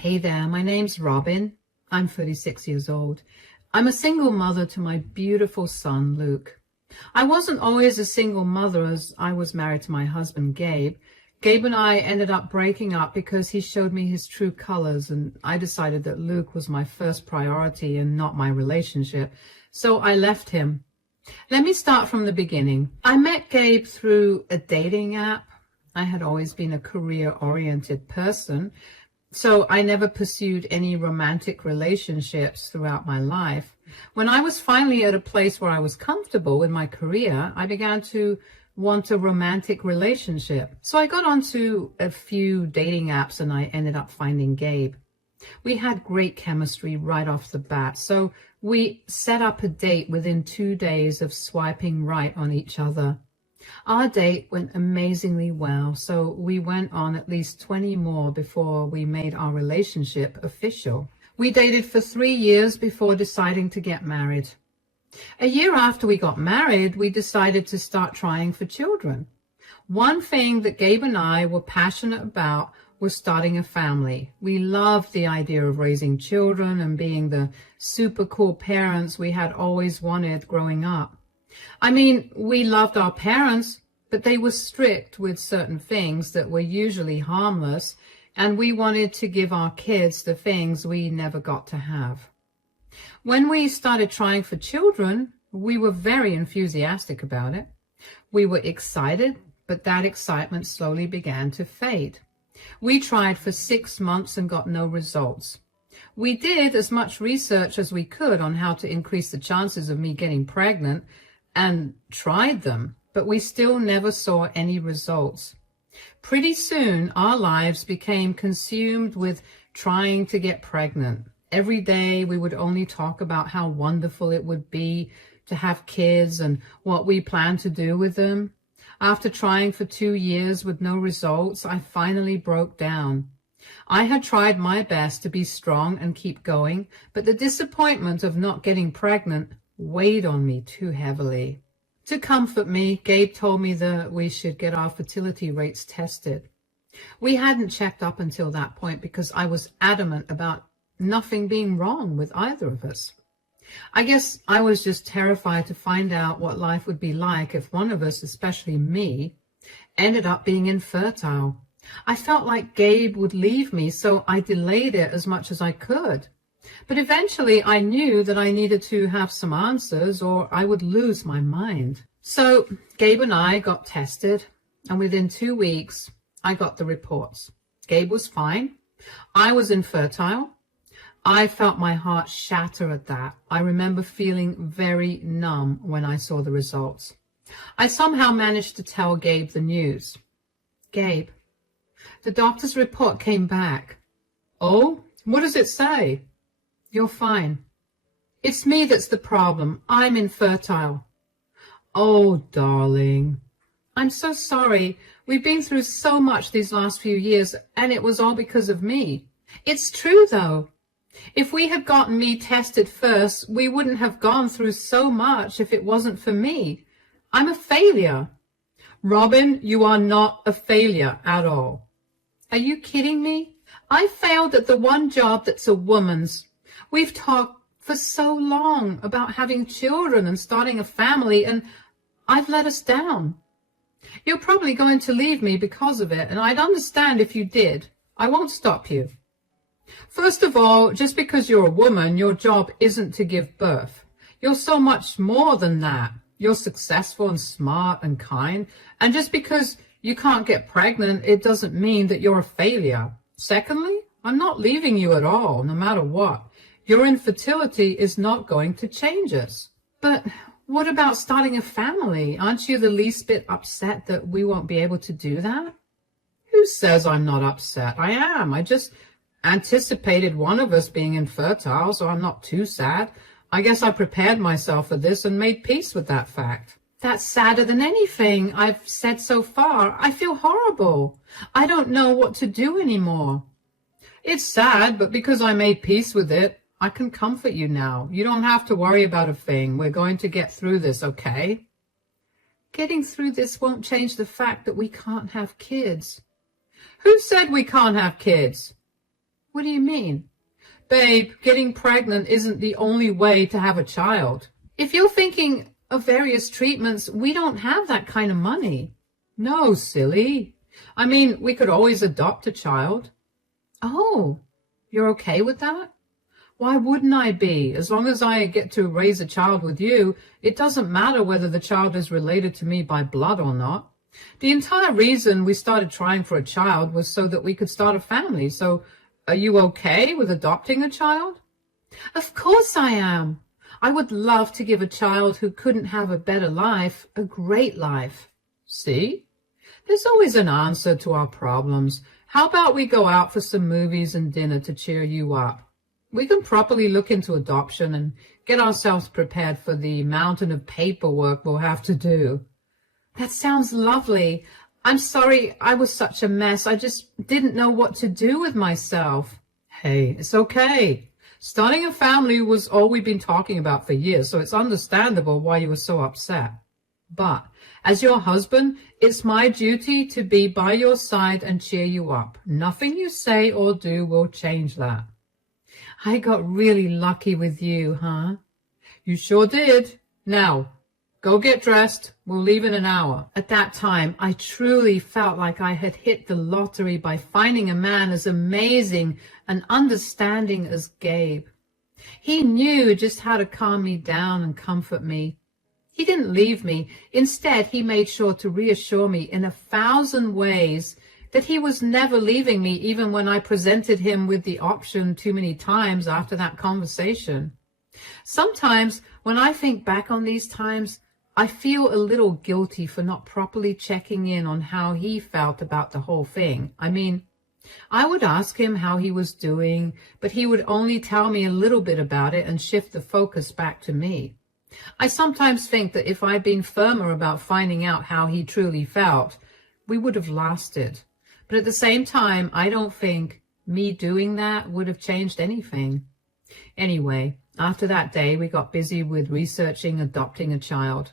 Hey there, my name's Robin. I'm 36 years old. I'm a single mother to my beautiful son, Luke. I wasn't always a single mother as I was married to my husband, Gabe. Gabe and I ended up breaking up because he showed me his true colors, and I decided that Luke was my first priority and not my relationship. So I left him. Let me start from the beginning. I met Gabe through a dating app. I had always been a career-oriented person, so I never pursued any romantic relationships throughout my life. When I was finally at a place where I was comfortable with my career, I began to want a romantic relationship. So I got onto a few dating apps and I ended up finding Gabe. We had great chemistry right off the bat, so we set up a date within 2 days of swiping right on each other. Our date went amazingly well, so we went on at least 20 more before we made our relationship official. We dated for 3 years before deciding to get married. A year after we got married, we decided to start trying for children. One thing that Gabe and I were passionate about was starting a family. We loved the idea of raising children and being the super cool parents we had always wanted growing up. I mean, we loved our parents, but they were strict with certain things that were usually harmless, and we wanted to give our kids the things we never got to have. When we started trying for children, we were very enthusiastic about it. We were excited, but that excitement slowly began to fade. We tried for 6 months and got no results. We did as much research as we could on how to increase the chances of me getting pregnant, and tried them, but we still never saw any results. Pretty soon, our lives became consumed with trying to get pregnant. Every day, we would only talk about how wonderful it would be to have kids and what we planned to do with them. After trying for 2 years with no results, I finally broke down. I had tried my best to be strong and keep going, but the disappointment of not getting pregnant weighed on me too heavily. To comfort me, Gabe told me that we should get our fertility rates tested. We hadn't checked up until that point because I was adamant about nothing being wrong with either of us. I guess I was just terrified to find out what life would be like if one of us, especially me, ended up being infertile. I felt like Gabe would leave me, so I delayed it as much as I could. But eventually I knew that I needed to have some answers or I would lose my mind. So Gabe and I got tested, and within 2 weeks, I got the reports. Gabe was fine. I was infertile. I felt my heart shatter at that. I remember feeling very numb when I saw the results. I somehow managed to tell Gabe the news. Gabe, the doctor's report came back. Oh, what does it say? You're fine. It's me that's the problem. I'm infertile. Oh, darling. I'm so sorry. We've been through so much these last few years, and it was all because of me. It's true, though. If we had gotten me tested first, we wouldn't have gone through so much if it wasn't for me. I'm a failure. Robin, you are not a failure at all. Are you kidding me? I failed at the one job that's a woman's. We've talked for so long about having children and starting a family, and I've let us down. You're probably going to leave me because of it, and I'd understand if you did. I won't stop you. First of all, just because you're a woman, your job isn't to give birth. You're so much more than that. You're successful and smart and kind, and just because you can't get pregnant, it doesn't mean that you're a failure. Secondly, I'm not leaving you at all, no matter what. Your infertility is not going to change us. But what about starting a family? Aren't you the least bit upset that we won't be able to do that? Who says I'm not upset? I am. I just anticipated one of us being infertile, so I'm not too sad. I guess I prepared myself for this and made peace with that fact. That's sadder than anything I've said so far. I feel horrible. I don't know what to do anymore. It's sad, but because I made peace with it, I can comfort you now. You don't have to worry about a thing. We're going to get through this, okay? Getting through this won't change the fact that we can't have kids. Who said we can't have kids? What do you mean? Babe, getting pregnant isn't the only way to have a child. If you're thinking of various treatments, we don't have that kind of money. No, silly. I mean, we could always adopt a child. Oh, you're okay with that? Why wouldn't I be? As long as I get to raise a child with you, it doesn't matter whether the child is related to me by blood or not. The entire reason we started trying for a child was so that we could start a family. So, are you okay with adopting a child? Of course I am. I would love to give a child who couldn't have a better life a great life. See? There's always an answer to our problems. How about we go out for some movies and dinner to cheer you up? We can properly look into adoption and get ourselves prepared for the mountain of paperwork we'll have to do. That sounds lovely. I'm sorry I was such a mess. I just didn't know what to do with myself. Hey, it's okay. Starting a family was all we've been talking about for years, so it's understandable why you were so upset. But as your husband, it's my duty to be by your side and cheer you up. Nothing you say or do will change that. I got really lucky with you, huh? You sure did. Now, go get dressed. We'll leave in an hour. At that time, I truly felt like I had hit the lottery by finding a man as amazing and understanding as Gabe. He knew just how to calm me down and comfort me. He didn't leave me. Instead, he made sure to reassure me in 1,000 ways that he was never leaving me, even when I presented him with the option too many times after that conversation. Sometimes, when I think back on these times, I feel a little guilty for not properly checking in on how he felt about the whole thing. I mean, I would ask him how he was doing, but he would only tell me a little bit about it and shift the focus back to me. I sometimes think that if I'd been firmer about finding out how he truly felt, we would have lasted. But at the same time, I don't think me doing that would have changed anything. Anyway, after that day, we got busy with researching adopting a child.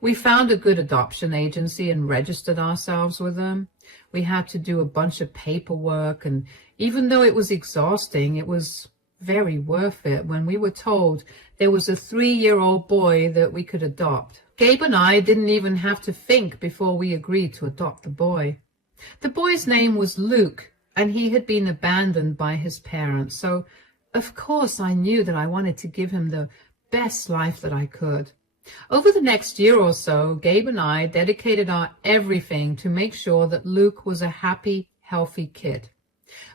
We found a good adoption agency and registered ourselves with them. We had to do a bunch of paperwork, and even though it was exhausting, it was very worth it when we were told there was a 3-year-old boy that we could adopt. Gabe and I didn't even have to think before we agreed to adopt the boy. The boy's name was Luke, and he had been abandoned by his parents, so of course I knew that I wanted to give him the best life that I could. Over the next year or so, Gabe and I dedicated our everything to make sure that Luke was a happy, healthy kid.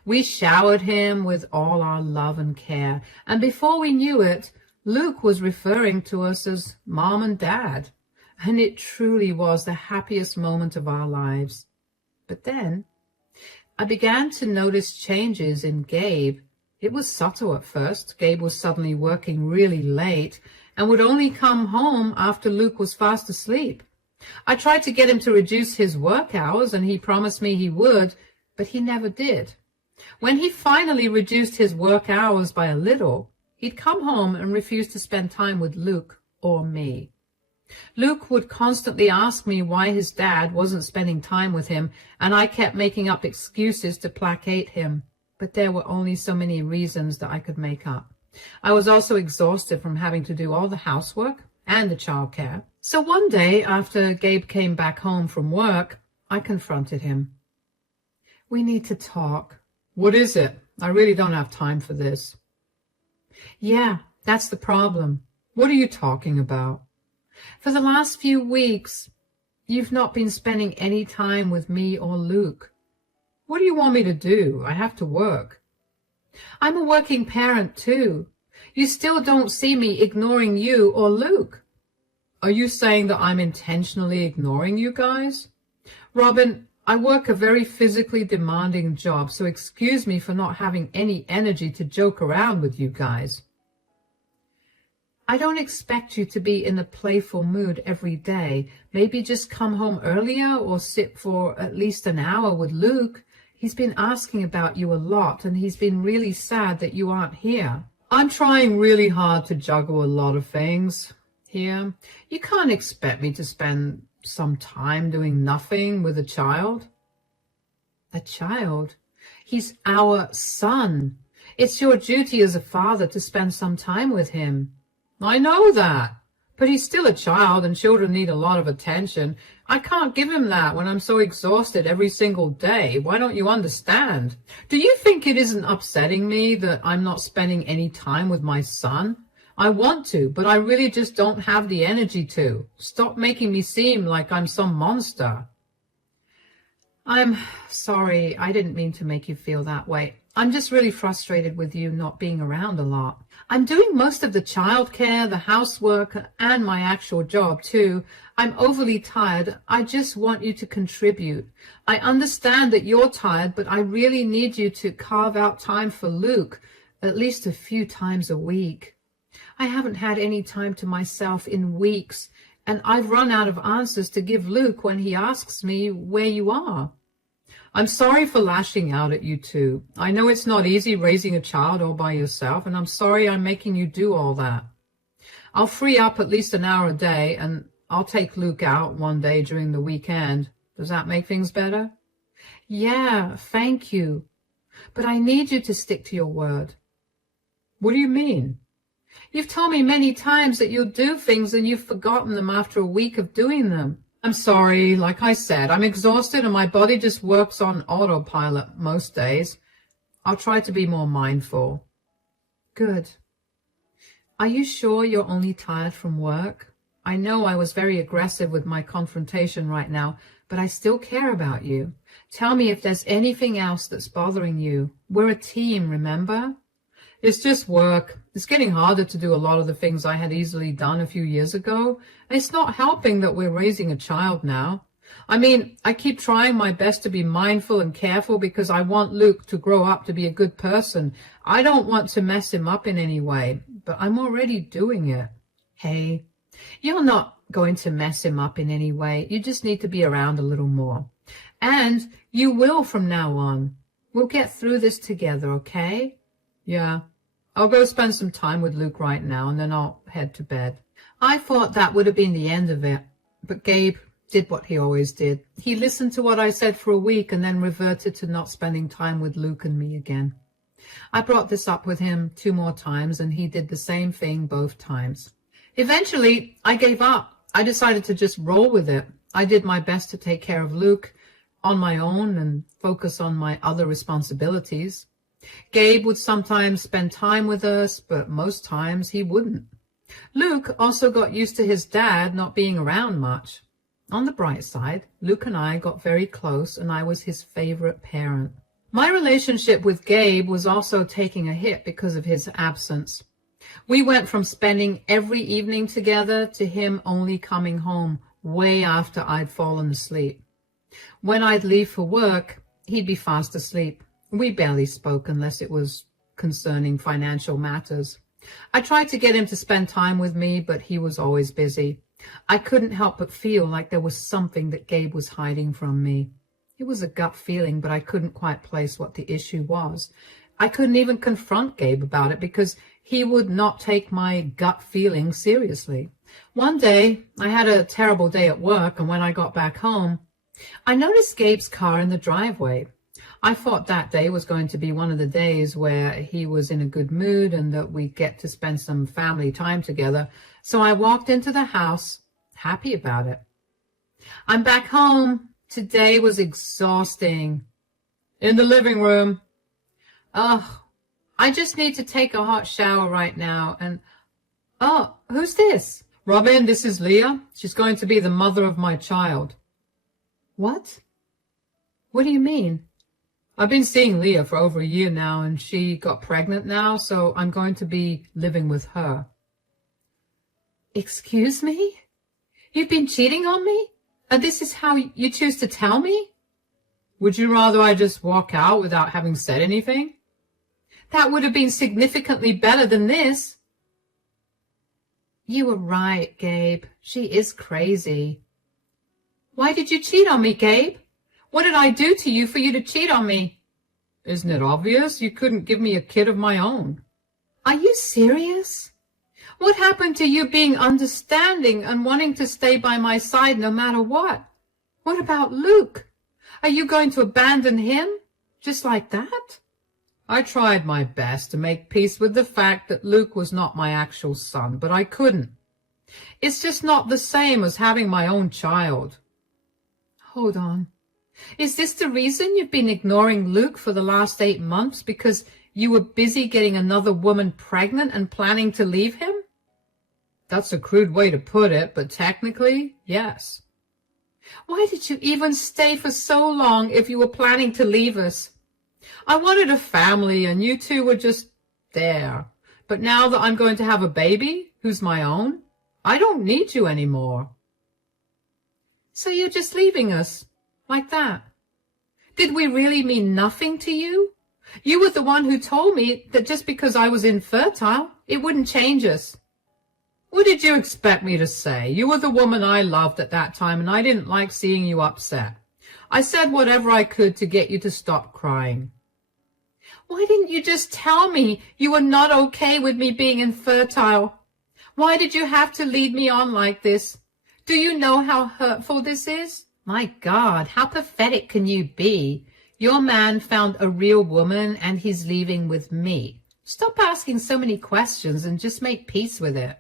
We showered him with all our love and care, and before we knew it, Luke was referring to us as Mom and Dad, and it truly was the happiest moment of our lives. But then I began to notice changes in Gabe. It was subtle at first. Gabe was suddenly working really late and would only come home after Luke was fast asleep. I tried to get him to reduce his work hours, and he promised me he would, but he never did. When he finally reduced his work hours by a little, he'd come home and refuse to spend time with Luke or me. Luke would constantly ask me why his dad wasn't spending time with him, and I kept making up excuses to placate him. But there were only so many reasons that I could make up. I was also exhausted from having to do all the housework and the childcare. So one day, after Gabe came back home from work, I confronted him. We need to talk. What is it? I really don't have time for this. Yeah, that's the problem. What are you talking about? For the last few weeks, you've not been spending any time with me or Luke. What do you want me to do? I have to work. I'm a working parent too. You still don't see me ignoring you or Luke. Are you saying that I'm intentionally ignoring you guys? Robin, I work a very physically demanding job, so excuse me for not having any energy to joke around with you guys. I don't expect you to be in a playful mood every day. Maybe just come home earlier or sit for at least an hour with Luke. He's been asking about you a lot, and he's been really sad that you aren't here. I'm trying really hard to juggle a lot of things here. You can't expect me to spend some time doing nothing with a child. A child? He's our son. It's your duty as a father to spend some time with him. I know that, but he's still a child and children need a lot of attention. I can't give him that when I'm so exhausted every single day. Why don't you understand? Do you think it isn't upsetting me that I'm not spending any time with my son? I want to, but I really just don't have the energy to. Stop making me seem like I'm some monster. I'm sorry. I didn't mean to make you feel that way. I'm just really frustrated with you not being around a lot. I'm doing most of the childcare, the housework, and my actual job too. I'm overly tired. I just want you to contribute. I understand that you're tired, but I really need you to carve out time for Luke, at least a few times a week. I haven't had any time to myself in weeks, and I've run out of answers to give Luke when he asks me where you are. I'm sorry for lashing out at you two. I know it's not easy raising a child all by yourself, and I'm sorry I'm making you do all that. I'll free up at least an hour a day, and I'll take Luke out one day during the weekend. Does that make things better? Yeah, thank you. But I need you to stick to your word. What do you mean? You've told me many times that you'll do things and you've forgotten them after a week of doing them. I'm sorry, like I said, I'm exhausted and my body just works on autopilot most days. I'll try to be more mindful. Good. Are you sure you're only tired from work? I know I was very aggressive with my confrontation right now, but I still care about you. Tell me if there's anything else that's bothering you. We're a team, remember? It's just work. It's getting harder to do a lot of the things I had easily done a few years ago. And it's not helping that we're raising a child now. I mean, I keep trying my best to be mindful and careful because I want Luke to grow up to be a good person. I don't want to mess him up in any way, but I'm already doing it. Hey, you're not going to mess him up in any way. You just need to be around a little more. And you will from now on. We'll get through this together, okay? Yeah. I'll go spend some time with Luke right now, and then I'll head to bed. I thought that would have been the end of it, but Gabe did what he always did. He listened to what I said for a week and then reverted to not spending time with Luke and me again. I brought this up with him 2 more times, and he did the same thing both times. Eventually, I gave up. I decided to just roll with it. I did my best to take care of Luke on my own and focus on my other responsibilities. Gabe would sometimes spend time with us, but most times he wouldn't. Luke also got used to his dad not being around much. On the bright side, Luke and I got very close, and I was his favorite parent. My relationship with Gabe was also taking a hit because of his absence. We went from spending every evening together to him only coming home way after I'd fallen asleep. When I'd leave for work, he'd be fast asleep. We barely spoke unless it was concerning financial matters. I tried to get him to spend time with me, but he was always busy. I couldn't help but feel like there was something that Gabe was hiding from me. It was a gut feeling, but I couldn't quite place what the issue was. I couldn't even confront Gabe about it because he would not take my gut feeling seriously. One day, I had a terrible day at work, and when I got back home, I noticed Gabe's car in the driveway. I thought that day was going to be one of the days where he was in a good mood and that we'd get to spend some family time together. So I walked into the house, happy about it. I'm back home. Today was exhausting. In the living room. Oh, I just need to take a hot shower right now. And, oh, who's this? Robin, this is Leah. She's going to be the mother of my child. What? What do you mean? I've been seeing Leah for over a year now, and she got pregnant now, so I'm going to be living with her. Excuse me? You've been cheating on me? And this is how you choose to tell me? Would you rather I just walk out without having said anything? That would have been significantly better than this. You were right, Gabe. She is crazy. Why did you cheat on me, Gabe? What did I do to you for you to cheat on me? Isn't it obvious? You couldn't give me a kid of my own. Are you serious? What happened to you being understanding and wanting to stay by my side no matter what? What about Luke? Are you going to abandon him? Just like that? I tried my best to make peace with the fact that Luke was not my actual son, but I couldn't. It's just not the same as having my own child. Hold on. Is this the reason you've been ignoring Luke for the last 8 months, because you were busy getting another woman pregnant and planning to leave him? That's a crude way to put it, but technically, yes. Why did you even stay for so long if you were planning to leave us? I wanted a family and you two were just there. But now that I'm going to have a baby, who's my own, I don't need you anymore. So you're just leaving us, like that? Did we really mean nothing to you? You were the one who told me that just because I was infertile, it wouldn't change us. What did you expect me to say? You were the woman I loved at that time, and I didn't like seeing you upset. I said whatever I could to get you to stop crying. Why didn't you just tell me you were not okay with me being infertile? Why did you have to lead me on like this? Do you know how hurtful this is? My God, how pathetic can you be? Your man found a real woman and he's leaving with me. Stop asking so many questions and just make peace with it.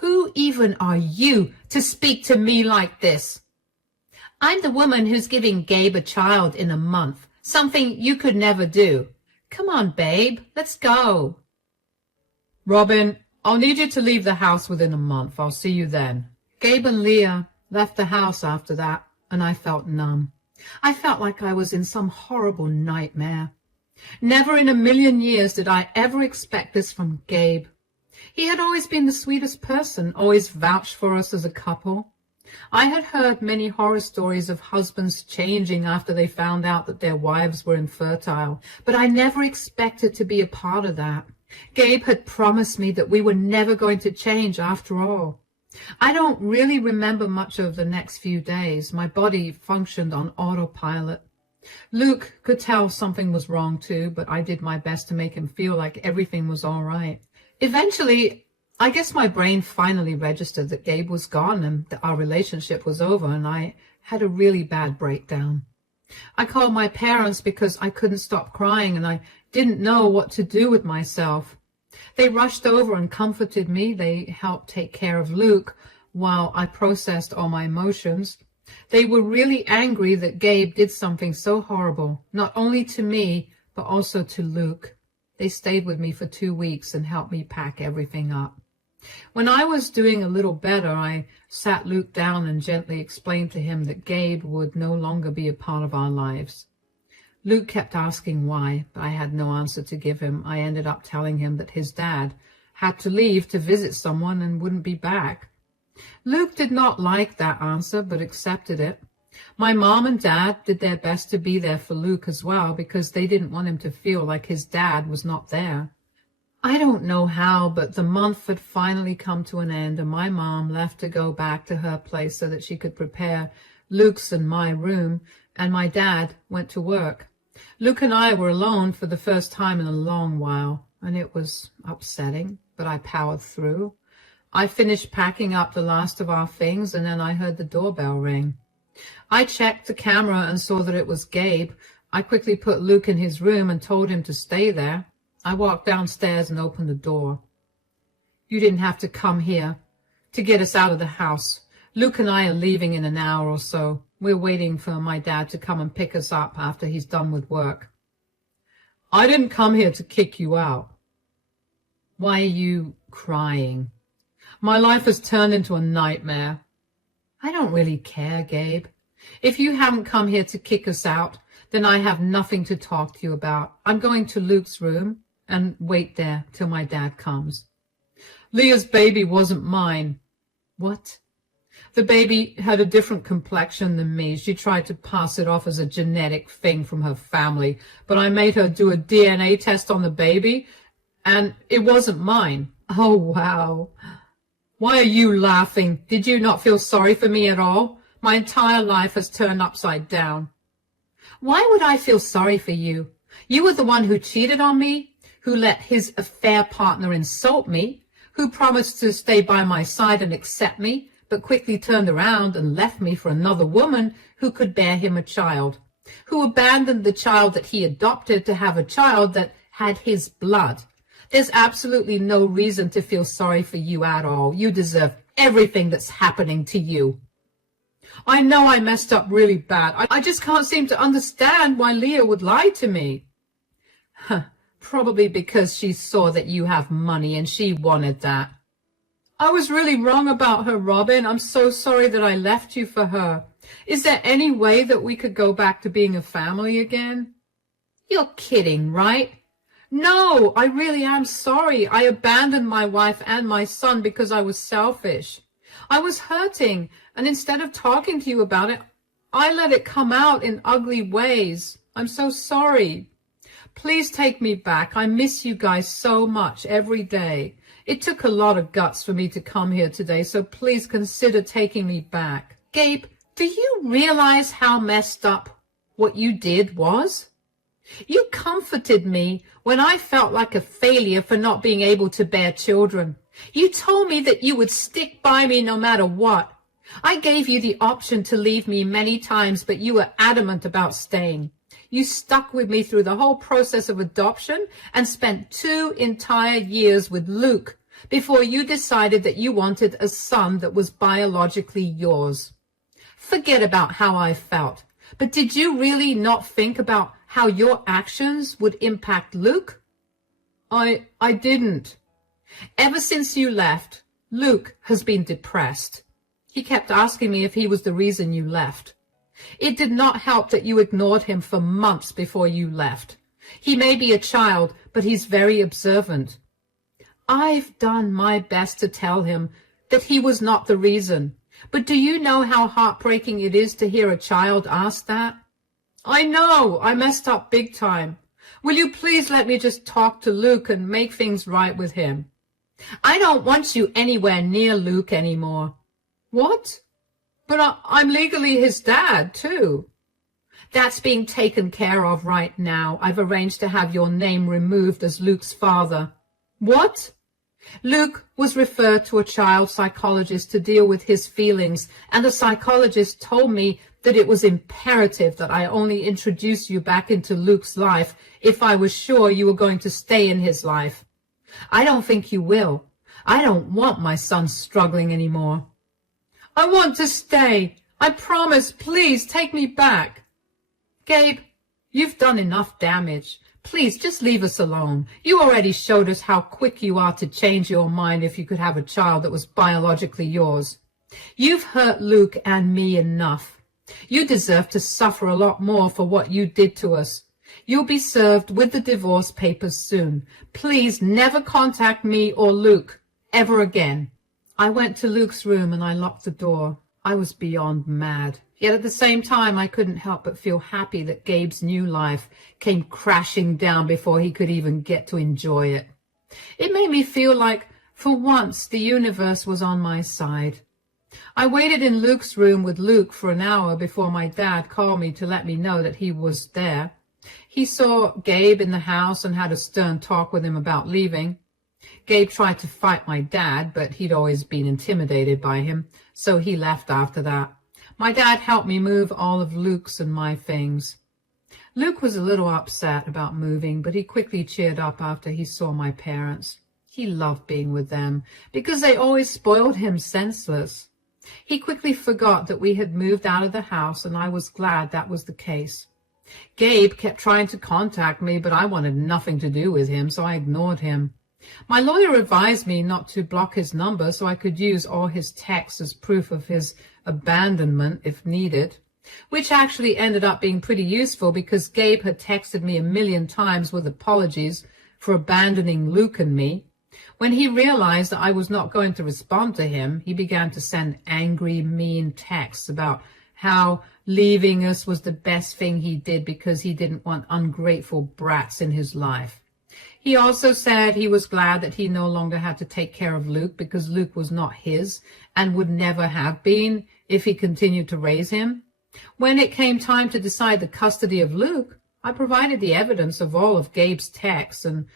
Who even are you to speak to me like this? I'm the woman who's giving Gabe a child in a month, something you could never do. Come on, babe, let's go. Robin, I'll need you to leave the house within a month. I'll see you then. Gabe and Leah left the house after that, and I felt numb. I felt like I was in some horrible nightmare. Never in a million years did I ever expect this from Gabe. He had always been the sweetest person, always vouched for us as a couple. I had heard many horror stories of husbands changing after they found out that their wives were infertile, but I never expected to be a part of that. Gabe had promised me that we were never going to change after all. I don't really remember much of the next few days. My body functioned on autopilot. Luke could tell something was wrong too, but I did my best to make him feel like everything was all right. Eventually, I guess my brain finally registered that Gabe was gone and that our relationship was over, and I had a really bad breakdown. I called my parents because I couldn't stop crying and I didn't know what to do with myself. They rushed over and comforted me. They helped take care of Luke while I processed all my emotions. They were really angry that Gabe did something so horrible, not only to me, but also to Luke. They stayed with me for 2 weeks and helped me pack everything up. When I was doing a little better, I sat Luke down and gently explained to him that Gabe would no longer be a part of our lives. Luke kept asking why, but I had no answer to give him. I ended up telling him that his dad had to leave to visit someone and wouldn't be back. Luke did not like that answer, but accepted it. My mom and dad did their best to be there for Luke as well, because they didn't want him to feel like his dad was not there. I don't know how, but the month had finally come to an end, and my mom left to go back to her place so that she could prepare Luke's and my room, and my dad went to work. Luke and I were alone for the first time in a long while, and it was upsetting, but I powered through. I finished packing up the last of our things, and then I heard the doorbell ring. I checked the camera and saw that it was Gabe. I quickly put Luke in his room and told him to stay there. I walked downstairs and opened the door. You didn't have to come here to get us out of the house. Luke and I are leaving in an hour or so. We're waiting for my dad to come and pick us up after he's done with work. I didn't come here to kick you out. Why are you crying? My life has turned into a nightmare. I don't really care, Gabe. If you haven't come here to kick us out, then I have nothing to talk to you about. I'm going to Luke's room and wait there till my dad comes. Leah's baby wasn't mine. What? The baby had a different complexion than me. She tried to pass it off as a genetic thing from her family, but I made her do a DNA test on the baby, and it wasn't mine. Oh, wow. Why are you laughing? Did you not feel sorry for me at all? My entire life has turned upside down. Why would I feel sorry for you? You were the one who cheated on me, who let his affair partner insult me, who promised to stay by my side and accept me, but quickly turned around and left me for another woman who could bear him a child. who abandoned the child that he adopted to have a child that had his blood. There's absolutely no reason to feel sorry for you at all. You deserve everything that's happening to you. I know I messed up really bad. I just can't seem to understand why Leah would lie to me. Probably because she saw that you have money and she wanted that. I was really wrong about her, Robin. I'm so sorry that I left you for her. Is there any way that we could go back to being a family again? You're kidding, right? No, I really am sorry. I abandoned my wife and my son because I was selfish. I was hurting, and instead of talking to you about it, I let it come out in ugly ways. I'm so sorry. Please take me back. I miss you guys so much every day. It took a lot of guts for me to come here today, so please consider taking me back. Gabe, do you realize how messed up what you did was? You comforted me when I felt like a failure for not being able to bear children. You told me that you would stick by me no matter what. I gave you the option to leave me many times, but you were adamant about staying. You stuck with me through the whole process of adoption and spent 2 entire years with Luke before you decided that you wanted a son that was biologically yours. Forget about how I felt, but did you really not think about how your actions would impact Luke? I didn't. Ever since you left, Luke has been depressed. He kept asking me if he was the reason you left. It did not help that you ignored him for months before you left. He may be a child, but he's very observant. I've done my best to tell him that he was not the reason. But do you know how heartbreaking it is to hear a child ask that? I know, I messed up big time. Will you please let me just talk to Luke and make things right with him? I don't want you anywhere near Luke anymore. What? But I'm legally his dad, too. That's being taken care of right now. I've arranged to have your name removed as Luke's father. What? Luke was referred to a child psychologist to deal with his feelings, and the psychologist told me that it was imperative that I only introduce you back into Luke's life if I was sure you were going to stay in his life. I don't think you will. I don't want my son struggling anymore. I want to stay. I promise. Please take me back. Gabe, you've done enough damage. Please just leave us alone. You already showed us how quick you are to change your mind if you could have a child that was biologically yours. You've hurt Luke and me enough. You deserve to suffer a lot more for what you did to us. You'll be served with the divorce papers soon. Please never contact me or Luke ever again. I went to Luke's room and I locked the door. I was beyond mad. Yet at the same time, I couldn't help but feel happy that Gabe's new life came crashing down before he could even get to enjoy it. It made me feel like, for once, the universe was on my side. I waited in Luke's room with Luke for an hour before my dad called me to let me know that he was there. He saw Gabe in the house and had a stern talk with him about leaving. Gabe tried to fight my dad, but he'd always been intimidated by him, so he left after that. My dad helped me move all of Luke's and my things. Luke was a little upset about moving, but he quickly cheered up after he saw my parents. He loved being with them because they always spoiled him senseless. He quickly forgot that we had moved out of the house, and I was glad that was the case. Gabe kept trying to contact me, but I wanted nothing to do with him, so I ignored him. My lawyer advised me not to block his number so I could use all his texts as proof of his abandonment if needed, which actually ended up being pretty useful because Gabe had texted me 1,000,000 times with apologies for abandoning Luke and me. When he realized that I was not going to respond to him, he began to send angry, mean texts about how leaving us was the best thing he did because he didn't want ungrateful brats in his life. He also said he was glad that he no longer had to take care of Luke because Luke was not his and would never have been if he continued to raise him. When it came time to decide the custody of Luke, I provided the evidence of all of Gabe's texts, and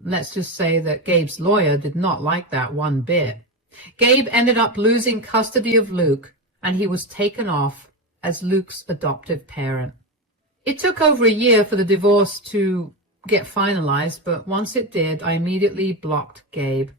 let's just say that Gabe's lawyer did not like that one bit. Gabe ended up losing custody of Luke, and he was taken off as Luke's adoptive parent. It took over a year for the divorce to get finalized, but once it did, I immediately blocked Gabe.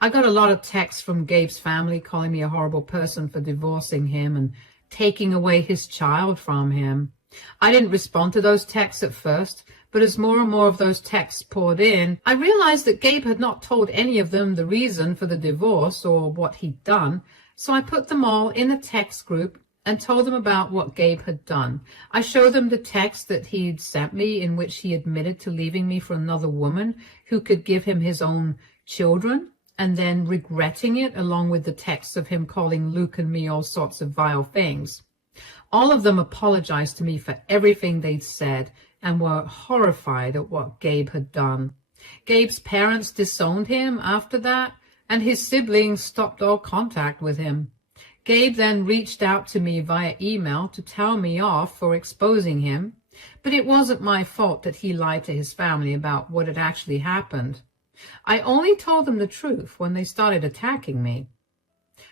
I got a lot of texts from Gabe's family calling me a horrible person for divorcing him and taking away his child from him. I didn't respond to those texts at first, but as more and more of those texts poured in, I realized that Gabe had not told any of them the reason for the divorce or what he'd done, so I put them all in a text group and told them about what Gabe had done. I showed them the text that he'd sent me in which he admitted to leaving me for another woman who could give him his own children, and then regretting it, along with the texts of him calling Luke and me all sorts of vile things. All of them apologized to me for everything they'd said and were horrified at what Gabe had done. Gabe's parents disowned him after that, and his siblings stopped all contact with him. Gabe then reached out to me via email to tell me off for exposing him, but it wasn't my fault that he lied to his family about what had actually happened. I only told them the truth when they started attacking me.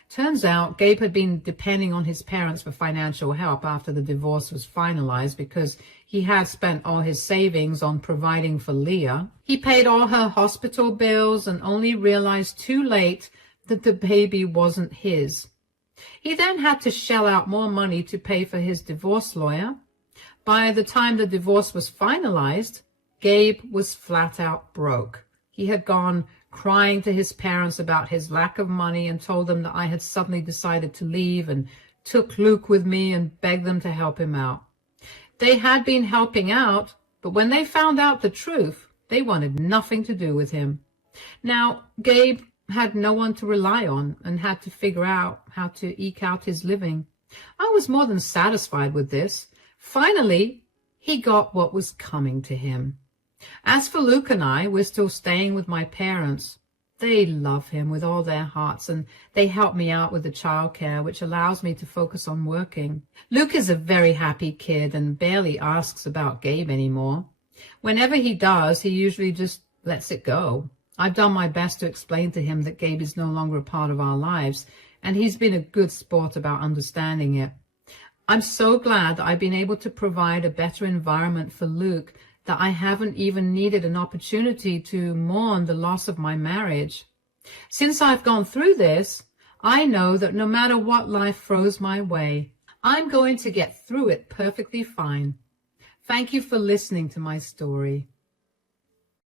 Turns out Gabe had been depending on his parents for financial help after the divorce was finalized because he had spent all his savings on providing for Leah. He paid all her hospital bills and only realized too late that the baby wasn't his. He then had to shell out more money to pay for his divorce lawyer. By the time the divorce was finalized, Gabe was flat out broke. He had gone crying to his parents about his lack of money and told them that I had suddenly decided to leave and took Luke with me and begged them to help him out. They had been helping out, but when they found out the truth, they wanted nothing to do with him. Now, Gabe had no one to rely on and had to figure out how to eke out his living. I was more than satisfied with this. Finally, he got what was coming to him. As for Luke and I, we're still staying with my parents. They love him with all their hearts, and they help me out with the childcare, which allows me to focus on working. Luke is a very happy kid and barely asks about Gabe anymore. Whenever he does, he usually just lets it go. I've done my best to explain to him that Gabe is no longer a part of our lives, and he's been a good sport about understanding it. I'm so glad that I've been able to provide a better environment for Luke, that I haven't even needed an opportunity to mourn the loss of my marriage. Since I've gone through this, I know that no matter what life throws my way, I'm going to get through it perfectly fine. Thank you for listening to my story.